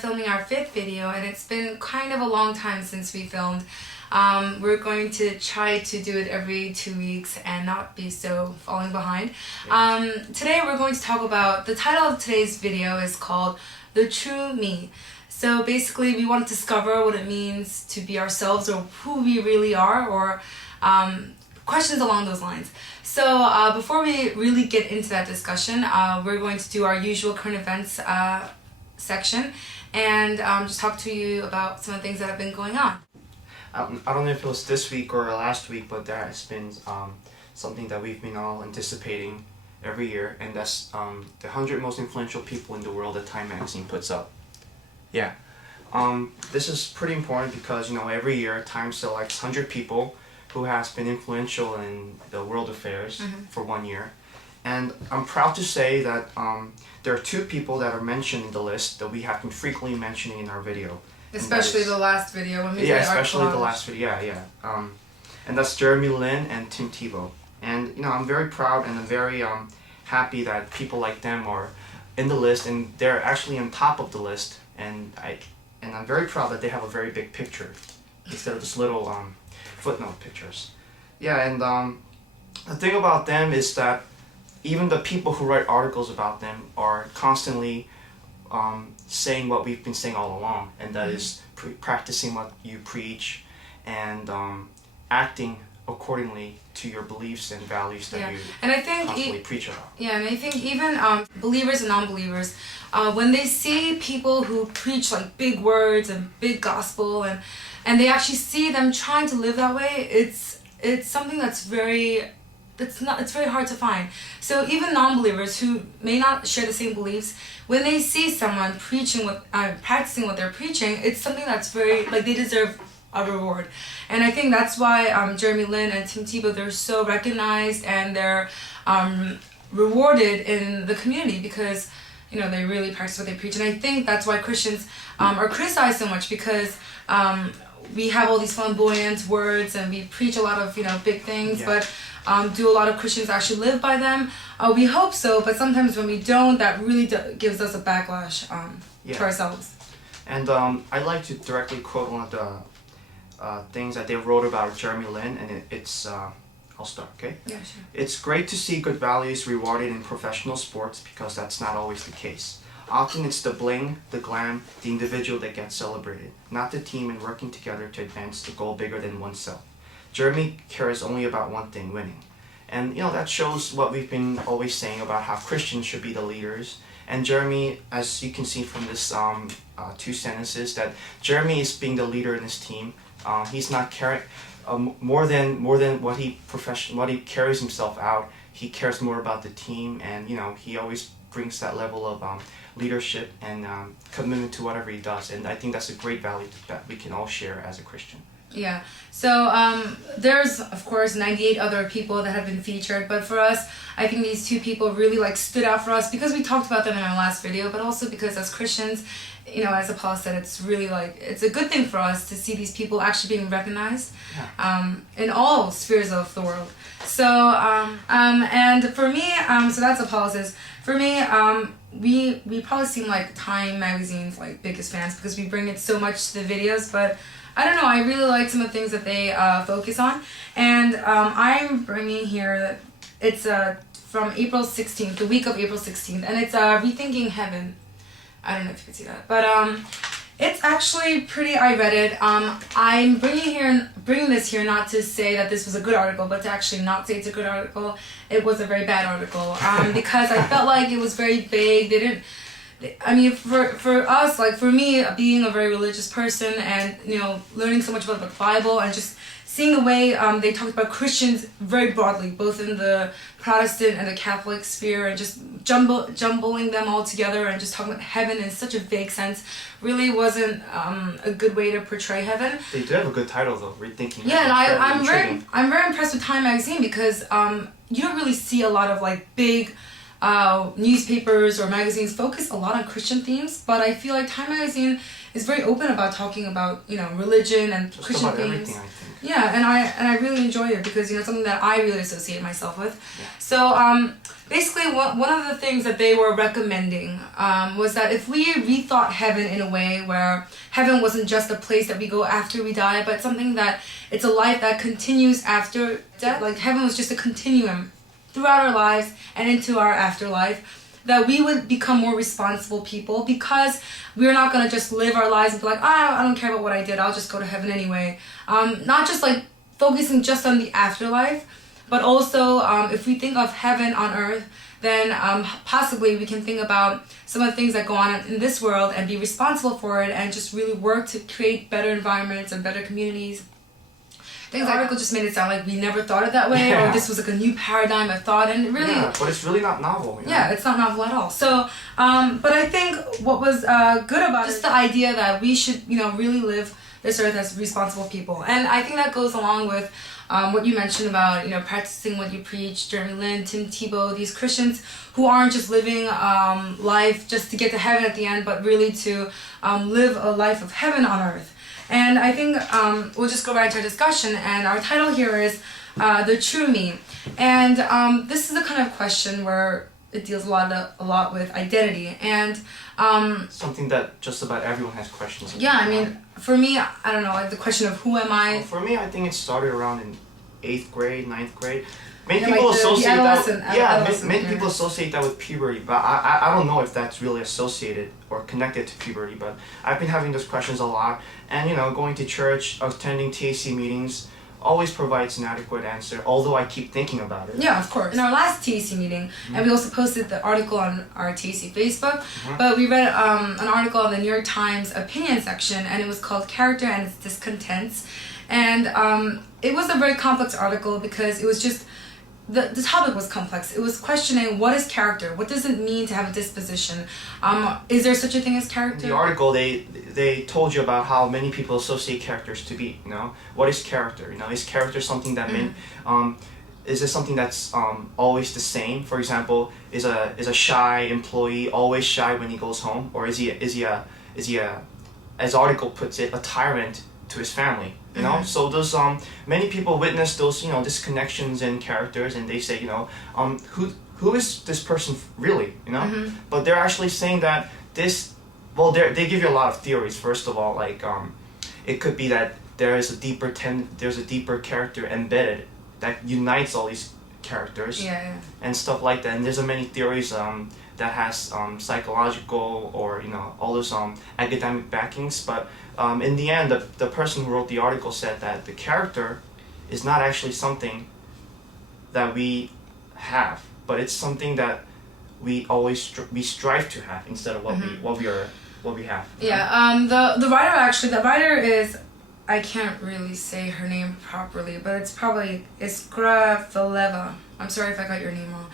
filming our 5th video, and it's been kind of a long time since we filmed. We're going to try to do it every 2 weeks and not be so falling behind. Today we're going to talk about, the title of today's video is called The True Me. So basically we want to discover what it means to be ourselves, or who we really are, or questions along those lines. So before we really get into that discussion, we're going to do our usual current events section and just talk to you about some of the things that have been going on. I don't know if it was this week or last week, but there has been something that we've been all anticipating every year, and that's the 100 most influential people in the world that Time magazine puts up. Yeah, this is pretty important because, you know, every year Time selects 100 people who has been influential in the world affairs for 1 year. And I'm proud to say that there are 2 people that are mentioned in the list that we have been frequently mentioning in our video. Especially the last video when we did Yeah, our especially collage. the last video, yeah. And that's Jeremy Lin and Tim Tebow. And, you know, I'm very proud and I'm very happy that people like them are in the list, and they're actually on top of the list. And I'm very proud that they have a very big picture instead of just little footnote pictures. Yeah, and the thing about them is that even the people who write articles about them are constantly saying what we've been saying all along, and that is practicing what you preach and acting accordingly to your beliefs and values that you constantly preach about. Yeah, and I think even believers and non-believers, when they see people who preach like big words and big gospel, and they actually see them trying to live that way, it's something that's it's very hard to find. So even non-believers who may not share the same beliefs, when they see someone practicing what they're preaching, it's something that's very, like, they deserve a reward. And I think that's why Jeremy Lin and Tim Tebow, they're so recognized and they're rewarded in the community because, you know, they really practice what they preach. And I think that's why Christians are criticized so much, because we have all these flamboyant words and we preach a lot of, you know, big things, but do a lot of Christians actually live by them? We hope so, but sometimes when we don't, that really gives us a backlash to ourselves. And I'd like to directly quote one of the things that they wrote about Jeremy Lin, and it's I'll start, okay? Yeah, sure. It's great to see good values rewarded in professional sports, because that's not always the case. Often it's the bling, the glam, the individual that gets celebrated, not the team and working together to advance the goal bigger than oneself. Jeremy cares only about one thing: winning. And, you know, that shows what we've been always saying about how Christians should be the leaders. And Jeremy, as you can see from this 2 sentences, that Jeremy is being the leader in his team. He's not caring more than what he carries himself out. He cares more about the team, and, you know, he always brings that level of leadership and commitment to whatever he does. And I think that's a great value that we can all share as a Christian. Yeah, so there's of course 98 other people that have been featured, but for us, I think these 2 people really stood out for us because we talked about them in our last video, but also because as Christians, you know, as Apollo said, it's really it's a good thing for us to see these people actually being recognized in all spheres of the world. So and for me, so that's Apollo's. For me, we probably seem like Time magazine's biggest fans because we bring it so much to the videos, but I don't know, I really like some of the things that they focus on. And I'm bringing here, it's from April 16th, the week of April 16th, and it's Rethinking Heaven. I don't know if you can see that, but it's actually pretty, I read it. I'm bringing this here not to say that this was a good article, but to actually not say it's a good article. It was a very bad article because I felt like it was very vague. They didn't, I mean, for us, for me, being a very religious person and, you know, learning so much about the Bible and just seeing the way they talked about Christians very broadly, both in the Protestant and the Catholic sphere, and just jumbling them all together and just talking about heaven in such a vague sense, really wasn't a good way to portray heaven. They do have a good title though, Rethinking Heaven. Yeah, and I'm very impressed with Time magazine because you don't really see a lot of big newspapers or magazines focus a lot on Christian themes, but I feel like Time magazine is very open about talking about, you know, religion and just Christian about themes. Everything, I think. Yeah, and I really enjoy it because, you know, something that I really associate myself with. Yeah. So basically one of the things that they were recommending was that if we rethought heaven in a way where heaven wasn't just a place that we go after we die, but something that it's a life that continues after death, like heaven was just a continuum throughout our lives and into our afterlife, that we would become more responsible people because we're not going to just live our lives and be like, I don't care about what I did, I'll just go to heaven anyway. Not just like focusing just on the afterlife, but also if we think of heaven on earth, then possibly we can think about some of the things that go on in this world and be responsible for it and just really work to create better environments and better communities. I think the article just made it sound like we never thought it that way, or this was like a new paradigm of thought, and really... Yeah, but it's really not novel. You know? Yeah, it's not novel at all. So, but I think what was good about it is the idea that we should, you know, really live this earth as responsible people. And I think that goes along with what you mentioned about, you know, practicing what you preach, Jeremy Lin, Tim Tebow, these Christians who aren't just living life just to get to heaven at the end, but really to live a life of heaven on earth. And I think we'll just go right into our discussion, and our title here is The True Me. And this is the kind of question where it deals a lot with identity, and something that just about everyone has questions about. Yeah, I mean, for me, I don't know, like the question of who am I? Well, for me, I think it started around in 8th grade, 9th grade. Many Yeah, people like associate many people associate that with puberty, but I don't know if that's really associated or connected to puberty. But I've been having those questions a lot, and you know, going to church, attending TAC meetings always provides an adequate answer, although I keep thinking about it. Yeah, of course. In our last TAC meeting, and we also posted the article on our TAC Facebook, but we read an article on the New York Times opinion section, and it was called Character and Its Discontents. And it was a very complex article because it was just, the topic was complex. It was questioning, what is character? What does it mean to have a disposition? Is there such a thing as character? In the article, they told you about how many people associate characters to be. You know, what is character? You know, is character something that is it something that's always the same? For example, is a shy employee always shy when he goes home, or is he a, as the article puts it, a tyrant to his family? You know, so those many people witness those, you know, disconnections in characters, and they say, you know, who is this person really? You know, but they're actually saying that this, well, they give you a lot of theories. First of all, like it could be that there's a deeper character embedded that unites all these characters, and stuff like that. And there's many theories that has psychological or, you know, all those academic backings, but in the end, the person who wrote the article said that the character is not actually something that we have, but it's something that we always we strive to have instead of what we have. Yeah. The writer is, I can't really say her name properly, but it's probably Iskrafileva. I'm sorry if I got your name wrong.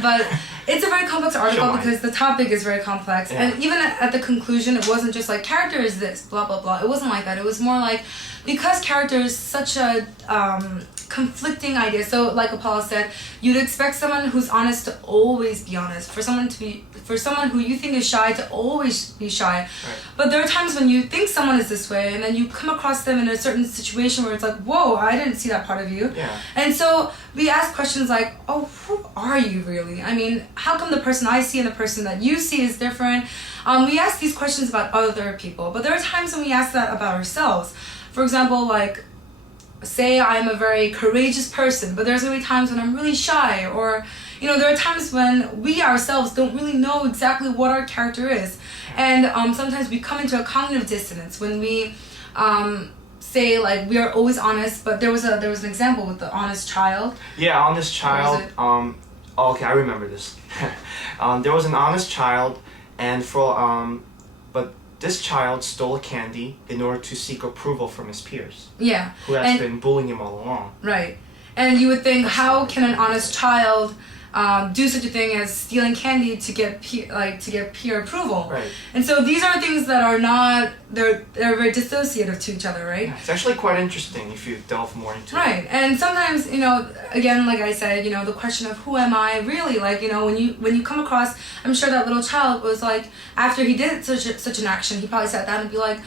But it's a very complex article because the topic is very complex. Yeah. And even at the conclusion, it wasn't just like, character is this, blah, blah, blah. It wasn't like that. It was more like, because character is such a conflicting idea. So like Apollo said, you'd expect someone who's honest to always be honest. For someone who you think is shy to always be shy. Right. But there are times when you think someone is this way, and then you come across them in a certain situation where it's like, whoa, I didn't see that part of you. Yeah. And so we ask questions like, oh, who are you really? I mean, how come the person I see and the person that you see is different? We ask these questions about other people, but there are times when we ask that about ourselves. For example, like, say I'm a very courageous person, but there's going to be times when I'm really shy, or, you know, there are times when we ourselves don't really know exactly what our character is. And sometimes we come into a cognitive dissonance when we say, like, we are always honest, but there was an example with the honest child. Yeah, honest child. Okay, I remember this. There was an honest child, and but this child stole candy in order to seek approval from his peers. Yeah. Who has been bullying him all along. Right. And you would think, how can an honest child do such a thing as stealing candy to get peer approval? Right. And so these are things that are not, they're very dissociative to each other, right? Yeah, it's actually quite interesting if you delve more into it. Right. And sometimes, you know, again, like I said, you know, the question of who am I really, like, you know, when you come across, I'm sure that little child was like, after he did such an action, he probably sat down and be like,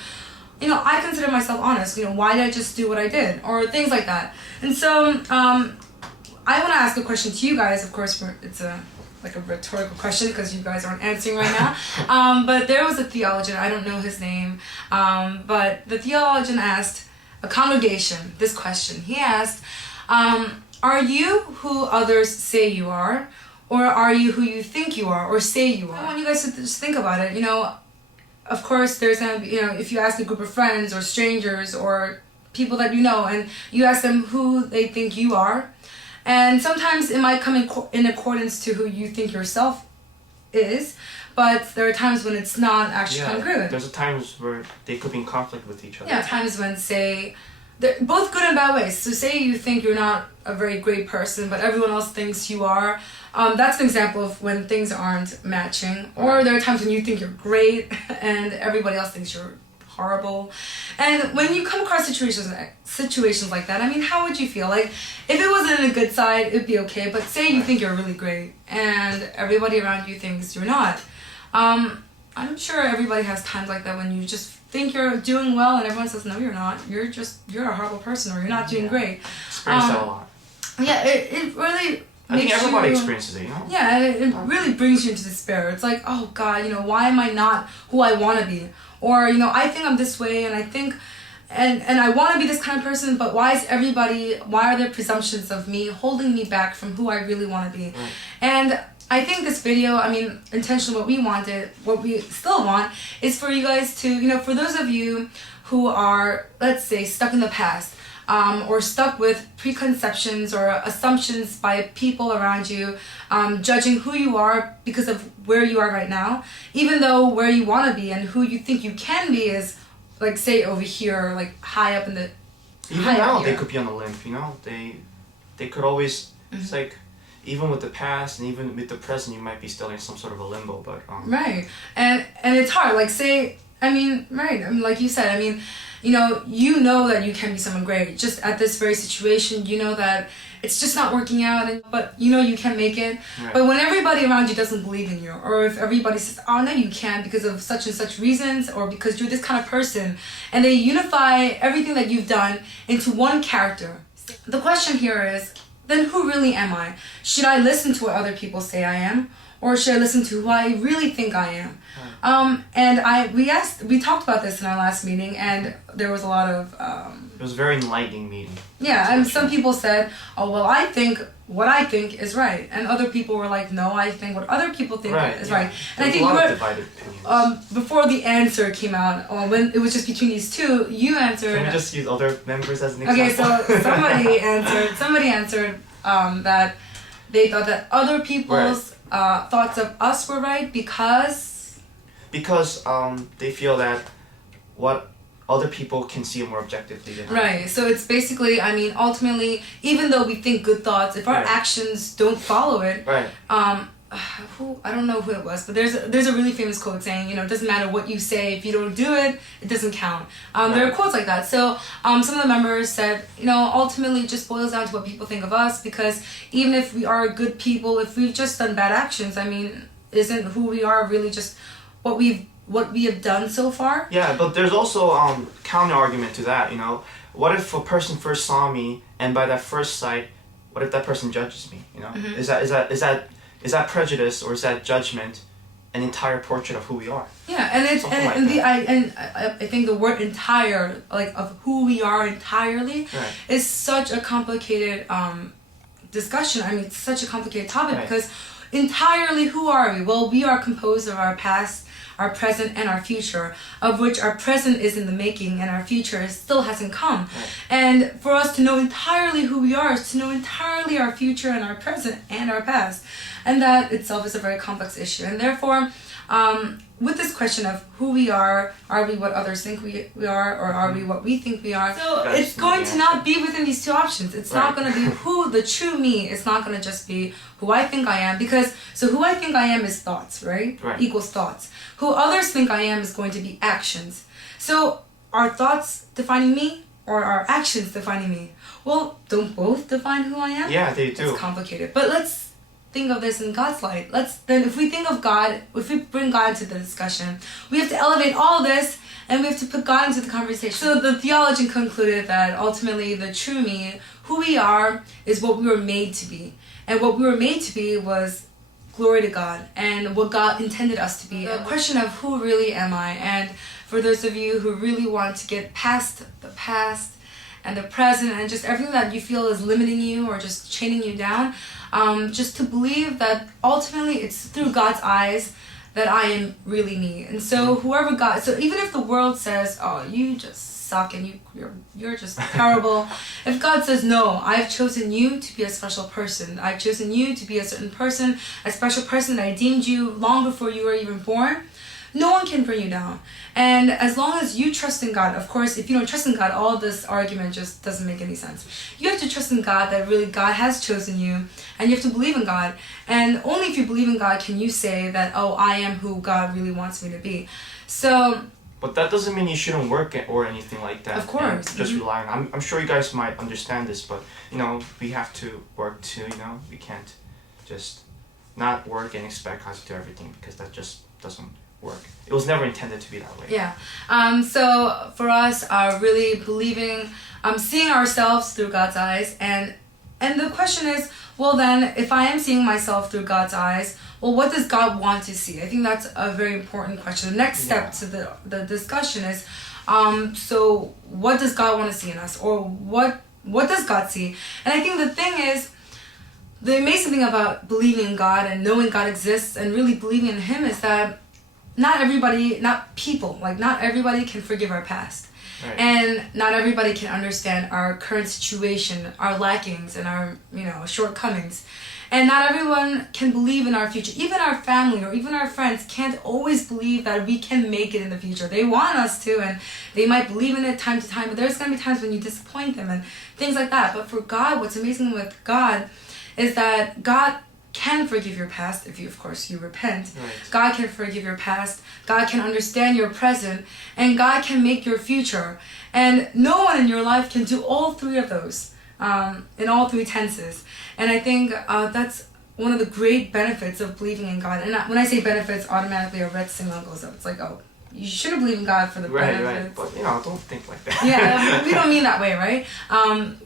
I consider myself honest. Why did I just do what I did? Or things like that. And so, I want to ask a question to you guys. Of course, it's a rhetorical question because you guys aren't answering right now. But there was a theologian, I don't know his name, but the theologian asked a congregation this question. He asked, are you who others say you are, or are you who you think you are or say you are? I want you guys to just think about it. Of course, there's going to be, if you ask a group of friends or strangers or people that you know and you ask them who they think you are, and sometimes it might come in accordance to who you think yourself is, but there are times when it's not actually congruent. There's times where they could be in conflict with each other. Yeah, times when, say, they're both good and bad ways. So say you think you're not a very great person, but everyone else thinks you are. That's an example of when things aren't matching. Or there are times when you think you're great and everybody else thinks you're horrible. And when you come across situations like that, how would you feel? Like, if it wasn't in a good side, it'd be okay. But say you think you're really great and everybody around you thinks you're not. I'm sure everybody has times like that when you just think you're doing well and everyone says, no, you're not. You're a horrible person, or you're not doing great. Experience that a lot. Yeah, it really I think everybody experiences it, Yeah, it really brings you into despair. It's like, oh God, why am I not who I want to be? Or, I think I'm this way and I think, and I want to be this kind of person, but why are there presumptions of me holding me back from who I really want to be? And I think this video, intentionally what we still want is for you guys to, for those of you who are, let's say, stuck in the past, or stuck with preconceptions or assumptions by people around you, judging who you are because of where you are right now, even though where you want to be and who you think you can be is, like, say, over here, like, high up in the... Even now, they could be on the limb, They could always, it's like, even with the past and even with the present, you might be still in some sort of a limbo, but... Right. And it's hard, like, say, like you said, you know that you can be someone great. Just at this very situation, you know that it's just not working out, but you can make it. Right. But when everybody around you doesn't believe in you, or if everybody says, oh no, you can't because of such and such reasons, or because you're this kind of person, and they unify everything that you've done into one character. The question here is, then who really am I? Should I listen to what other people say I am? Or should I listen to who I really think I am? And we talked about this in our last meeting, and there was a lot of... it was a very enlightening meeting. Yeah, and some people said, oh, well, I think what I think is right. And other people were like, no, I think what other people think is right. And I think a lot of divided opinions. Before the answer came out, or when it was just between these two, you answered... Can we just use other members as an example? Okay, so somebody answered that they thought that other people's... thoughts of us were right because they feel that what other people can see more objectively than right. So it's basically, ultimately, even though we think good thoughts, if our actions don't follow it, right. I don't know who it was, but there's a really famous quote saying, it doesn't matter what you say, if you don't do it, it doesn't count. There are quotes like that. So some of the members said, ultimately it just boils down to what people think of us, because even if we are good people, if we've just done bad actions, isn't who we are really just what we have done so far? Yeah, but there's also counter argument to that. What if a person first saw me, and by that first sight, what if that person judges me? Is that prejudice, or is that judgment an entire portrait of who we are? Yeah, and it's I think the word entire, like, of who we are entirely, is such a complicated discussion. It's such a complicated topic because entirely who are we? Well, we are composed of our past, our present, and our future, of which our present is in the making and our future still hasn't come. Right. And for us to know entirely who we are is to know entirely our future and our present and our past. And that itself is a very complex issue. And therefore, with this question of who we are we what others think we are, or are we what we think we are? So it's going to not be within these two options. It's not going to be who the true me. It's not going to just be who I think I am, because who I think I am is thoughts, right? Equals thoughts. Who others think I am is going to be actions. So are thoughts defining me, or are actions defining me? Well, don't both define who I am? Yeah, they do. It's complicated. But let's think of this in God's light. If we think of God, if we bring God into the discussion, we have to elevate all this and we have to put God into the conversation. So the theologian concluded that ultimately the true me, who we are, is what we were made to be. And what we were made to be was glory to God and what God intended us to be. A question of who really am I? And for those of you who really want to get past the past and the present and just everything that you feel is limiting you or just chaining you down, just to believe that ultimately it's through God's eyes that I am really me. And so whoever God, so even if the world says, oh, you just suck and you're just terrible, if God says, no, I've chosen you to be a special person, I've chosen you to be a certain person, a special person, I deemed you long before you were even born, no one can bring you down. And as long as you trust in God, of course, if you don't trust in God, all this argument just doesn't make any sense. You have to trust in God that really God has chosen you, and you have to believe in God. And only if you believe in God can you say that, oh, I am who God really wants me to be. So... But that doesn't mean you shouldn't work or anything like that. Of course. Just relying. I'm sure you guys might understand this, but, we have to work too, We can't just not work and expect God to do everything, because that just doesn't work. It was never intended to be that way. Yeah. So for us, really believing, seeing ourselves through God's eyes, and the question is, well then, if I am seeing myself through God's eyes, well, what does God want to see? I think that's a very important question. The next step to the discussion is, so what does God want to see in us, or what does God see? And I think the thing is, the amazing thing about believing in God and knowing God exists and really believing in Him is that not everybody can forgive our past. Right. And not everybody can understand our current situation, our lackings, and our shortcomings. And not everyone can believe in our future. Even our family or even our friends can't always believe that we can make it in the future. They want us to, and they might believe in it time to time, but there's going to be times when you disappoint them and things like that. But for God, what's amazing with God is that God can forgive your past if you repent. Right. God can forgive your past. God can understand your present, and God can make your future. And no one in your life can do all three of those in all three tenses. And I think that's one of the great benefits of believing in God. And when I say benefits, automatically a red signal goes up. It's like, oh, you shouldn't believe in God for the benefits. Right. But don't think like that. Yeah, we don't mean that way, right?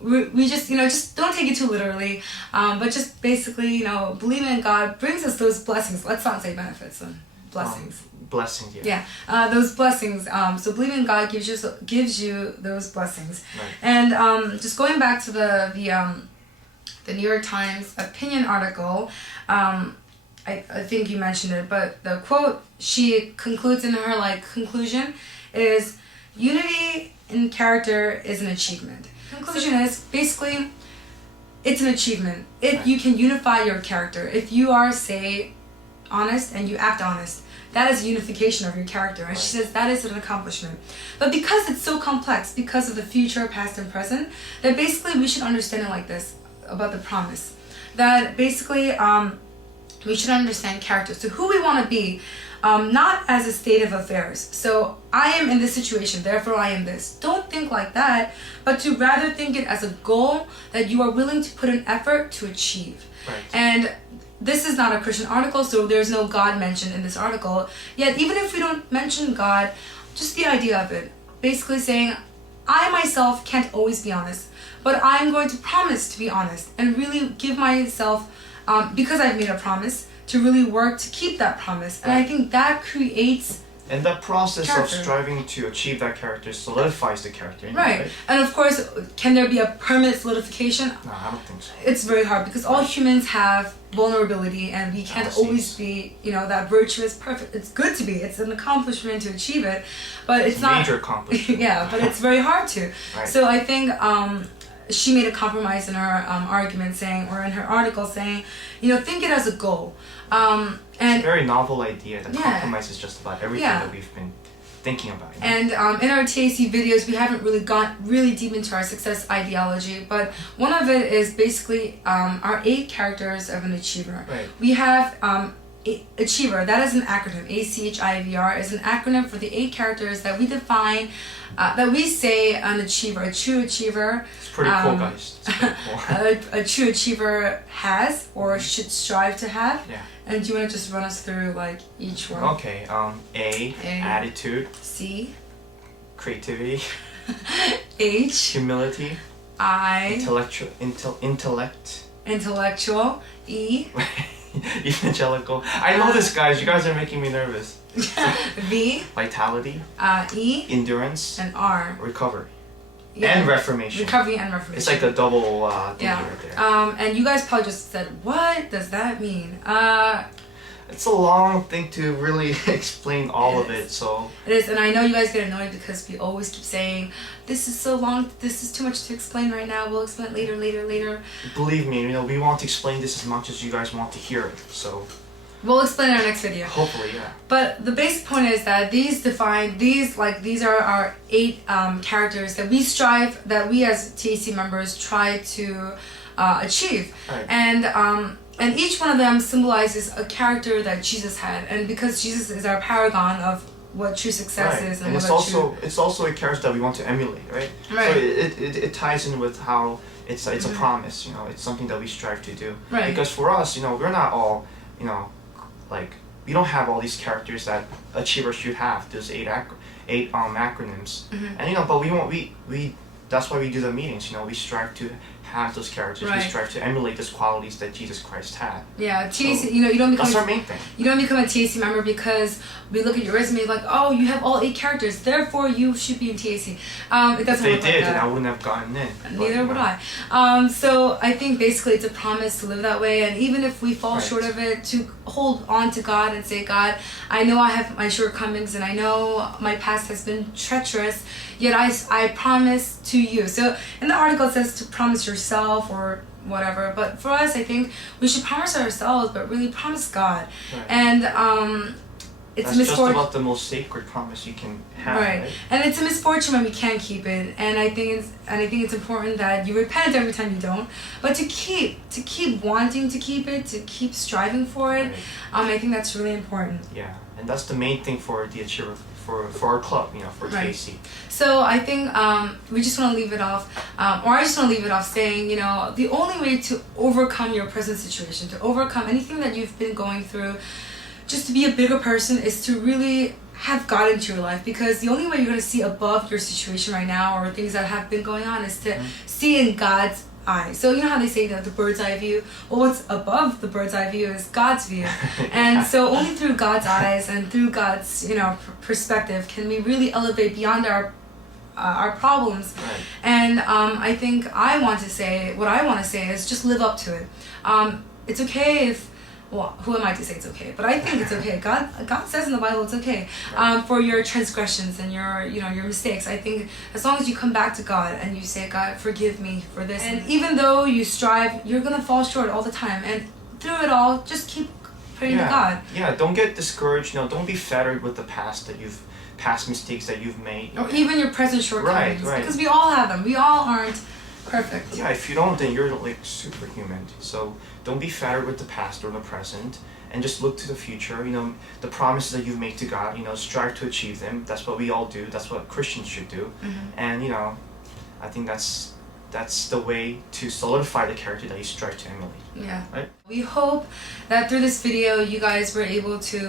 We just just don't take it too literally. But just basically, believing in God brings us those blessings. Let's not say benefits, blessings. Blessings, yeah. Yeah, those blessings. So believing in God gives you those blessings. Right. And just going back to the New York Times opinion article. I think you mentioned it, but the quote she concludes in her conclusion is, unity in character is an achievement. Conclusion is basically it's an achievement. If you can unify your character, if you are, say, honest and you act honest, that is unification of your character. And she says that is an accomplishment. But because it's so complex, because of the future, past, and present, that basically we should understand it like this about the promise. That basically we should understand character. So who we want to be, not as a state of affairs. So I am in this situation, therefore I am this. Don't think like that, but to rather think it as a goal that you are willing to put an effort to achieve. Right. And this is not a Christian article, so there's no God mentioned in this article. Yet even if we don't mention God, just the idea of it. Basically saying, I myself can't always be honest, but I'm going to promise to be honest and really give myself, because I've made a promise, to really work to keep that promise. And I think that creates and that process character. Of striving to achieve that character solidifies the character. Right. And of course, can there be a permanent solidification? No, I don't think so. It's very hard because all humans have vulnerability and we can't always be, that virtuous, perfect. It's good to be. It's an accomplishment to achieve it, but it's not... Major accomplishment. Yeah, but it's very hard to. Right. So I think she made a compromise in her argument saying, or in her article saying, think it as a goal. And it's a very novel idea that compromises just about everything that we've been thinking about. And in our TAC videos, we haven't really gone really deep into our success ideology, but one of it is basically our 8 characters of an achiever. Right. We have Achiever, that is an acronym. ACHIVR is an acronym for the 8 characters that we define, that we say an achiever, a true achiever. It's pretty cool, guys. It's pretty cool. a true achiever has or should strive to have. Yeah. And do you want to just run us through each one? Okay. A, attitude. C, creativity, H. humility, I. intellectual, E. evangelical. I know this, guys. You guys are making me nervous. V. Vitality, E. endurance, And R. recovery, Yeah. and reformation. Recovery and reformation. It's like a double thing right there. And you guys probably just said, what does that mean? It's a long thing to really explain all of it, so... It is, and I know you guys get annoyed because we always keep saying, this is so long, this is too much to explain right now, we'll explain it later. Believe me, we want to explain this as much as you guys want to hear it, so... We'll explain in our next video. Hopefully, yeah. But the basic point is that these are our 8 characters that we as TAC members try to achieve. Right. And each one of them symbolizes a character that Jesus had, and because Jesus is our paragon of what true success is, and it's also a character that we want to emulate, right? Right. So it ties in with how it's a promise, it's something that we strive to do. Right. Because for us, we're not all, like we don't have all these characters that achievers should have. Those 8 acronyms, and but we that's why we do the meetings. We strive to have those characters. Right. We strive to emulate those qualities that Jesus Christ had. Yeah, TAC. So You don't become. That's our main thing. You don't become a TAC member because we look at your resume like, oh, you have all 8 characters, therefore you should be in TAC. It doesn't If they work like did, that. then I wouldn't have gotten in. Neither would I. So I think basically it's a promise to live that way, and even if we fall short of it, to hold on to God and say, God, I know I have my shortcomings, and I know my past has been treacherous, yet I promise to you. So in the article it says to promise yourself or whatever, but for us I think we should promise ourselves, but really promise God. Right. And it's That's a just misfortune. about the most sacred promise you can have. Right, and it's a misfortune when we can't keep it, and I think it's important that you repent every time you don't, but to keep wanting to keep it, to keep striving for it. Right. I think that's really important. Yeah, and that's the main thing for the achiever, for our club, for Right. TAC. So I think we just want to leave it off, or I just want to leave it off saying, the only way to overcome your present situation, to overcome anything that you've been going through, just to be a bigger person, is to really have God into your life, because the only way you're going to see above your situation right now or things that have been going on is to see in God's eye. So you know how they say that the bird's eye view? Well, what's above the bird's eye view is God's view. And so only through God's eyes and through God's perspective can we really elevate beyond our problems. Right. And I think what I want to say is just live up to it. It's okay if, well, who am I to say it's okay? But I think it's okay. God says in the Bible it's okay for your transgressions and your mistakes. I think as long as you come back to God and you say, God, forgive me for this. And even though you strive, you're gonna fall short all the time. And through it all, just keep praying to God. Yeah, don't get discouraged. Don't be fettered with the past mistakes that you've made. Or even your present shortcomings. Right. Because we all have them. We all aren't perfect. Yeah, if you don't, then you're like superhuman. So don't be fettered with the past or the present, and just look to the future. The promises that you've made to God, strive to achieve them. That's what we all do. That's what Christians should do. And I think that's the way to solidify the character that you strive to emulate. Yeah. Right? We hope that through this video you guys were able to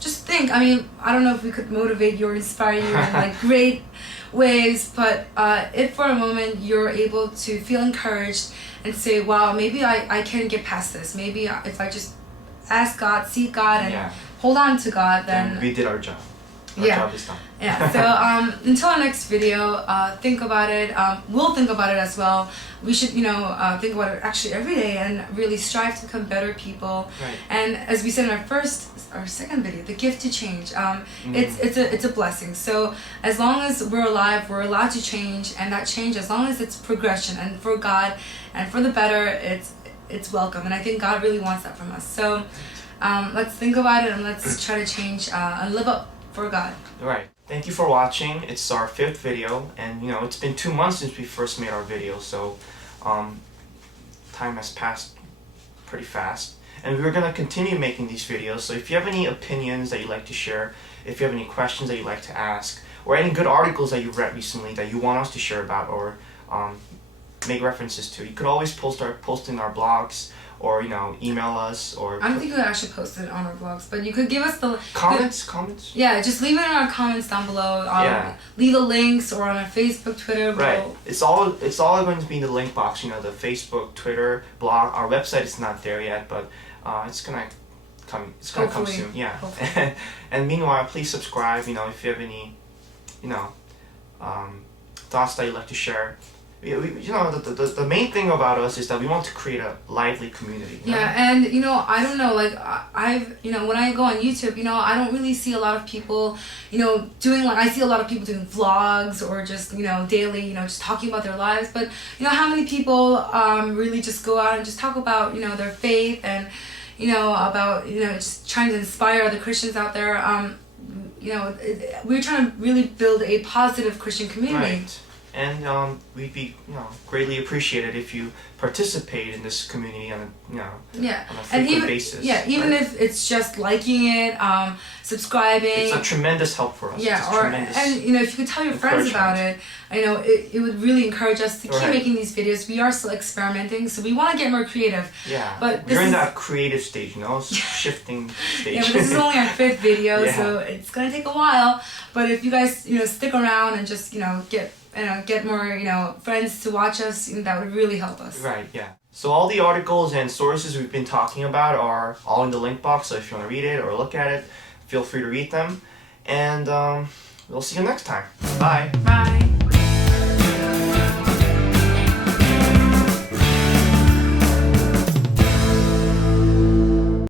just think. I don't know if we could motivate you or inspire you in great ways, but if for a moment you're able to feel encouraged and say, wow, maybe I can get past this. Maybe if I just ask God, seek God, and hold on to God, then we did our job. Our job is done. Yeah, so until our next video, think about it. We'll think about it as well. We should, think about it actually every day and really strive to become better people. Right. And as we said in our second video, the gift to change. It's a blessing. So as long as we're alive, we're allowed to change, and that change, as long as it's progression and for God and for the better, it's welcome. And I think God really wants that from us. So let's think about it and let's try to change and live up for God. Alright, thank you for watching. It's our 5th video, and it's been 2 months since we first made our video, so time has passed pretty fast, and we're gonna continue making these videos. So if you have any opinions that you'd like to share, if you have any questions that you'd like to ask, or any good articles that you've read recently that you want us to share about, or make references to. You could always start posting our blogs, or email us, or I don't think we actually post it on our blogs, but you could give us the comments. Yeah, just leave it in our comments down below. Leave the links, or on our Facebook, Twitter. Right. It's all going to be in the link box. The Facebook, Twitter, blog. Our website is not there yet, but it's gonna come. It's gonna come soon. Yeah. And meanwhile, please subscribe. If you have any, thoughts that you'd like to share. The main thing about us is that we want to create a lively community. Yeah, and I don't know, like I've when I go on YouTube, I don't really see a lot of people, doing I see a lot of people doing vlogs, or just daily, just talking about their lives. But how many people really just go out and just talk about their faith, and about just trying to inspire other Christians out there. We're trying to really build a positive Christian community. Right. And we'd be greatly appreciated if you participate in this community on a frequent basis. Yeah, even if it's just liking it, subscribing. It's a tremendous help for us. Yeah, and if you could tell your friends about it, it would really encourage us to keep making these videos. We are still experimenting, so we want to get more creative. Yeah, but we're in that creative stage, shifting stage. Yeah, but this is only our 5th video, so it's gonna take a while. But if you guys stick around and just get more friends to watch us, that would really help us. Right. Yeah. So all the articles and sources we've been talking about are all in the link box. So if you want to read it or look at it, feel free to read them. And we'll see you next time. Bye.